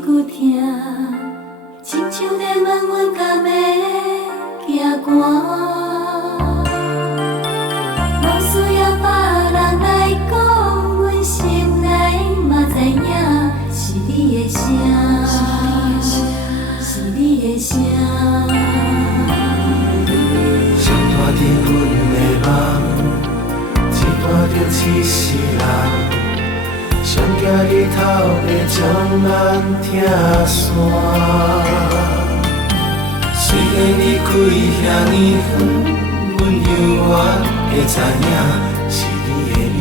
句疼，亲像在问阮敢会行寒。无需要别人来讲，阮心内嘛知影，是你的声，是你的声。上大伫阮的梦，一段着痴死人。谁惊日头会将咱拆散？虽然离开遐尼远，阮永远会知影，是你的影，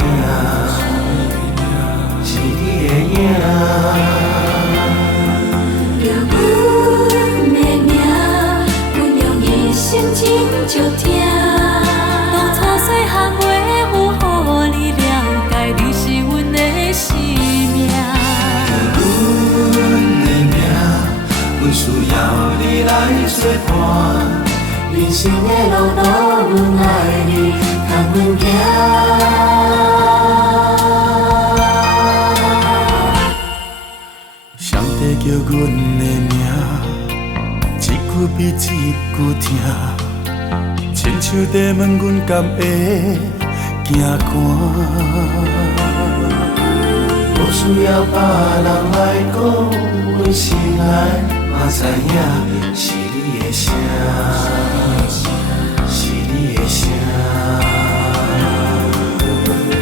是你的影。着阮的名，阮用一生真足疼。当初细汉袂有互你了解，你是阮的生命。阮的命，阮需要你来作伴。人生的路途，阮爱你，同阮行。上帝叫阮的名，一句比一句疼，亲像在问阮敢会行寒。无需要别人来讲，阮心内嘛知影，是你的声，是你的声。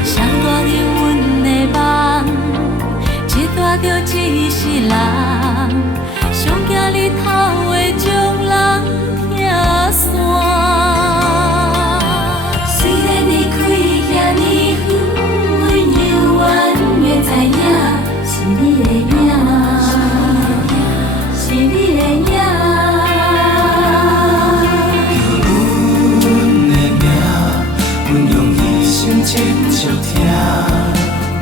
谁带入阮的梦，一带着一世人，上惊日头会将人拆散。虽然离开遐尼远，阮永远会知影，是你的影，是你的影。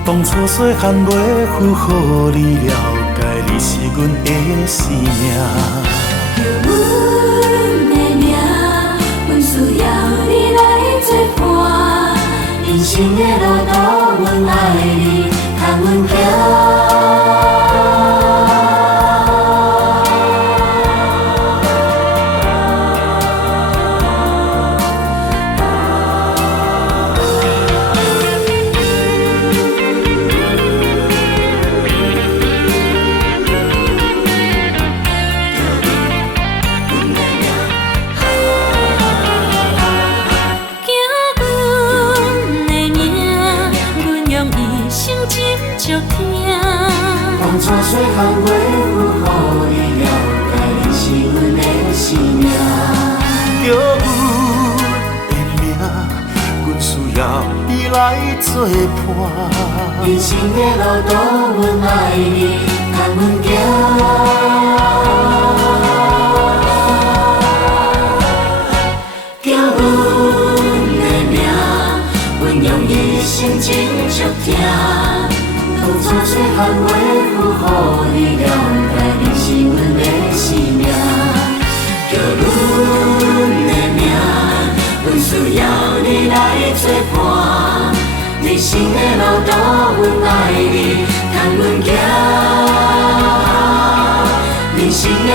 当初细汉袂有互你了解，你是阮的生命。着阮的名，阮需要你来作伴。人生的路途，阮爱你，同阮行。当初细汉袂有互你了解，你是阮的生命。着阮的名，阮需要你来作伴。人生的路途，阮爱你，同阮行。叫阮的名，阮用一生真足疼。当初细汉袂有互你了解，你是阮的生命。叫阮的名，阮需要你来作伴。人生的路途，阮爱你，同阮行。人生的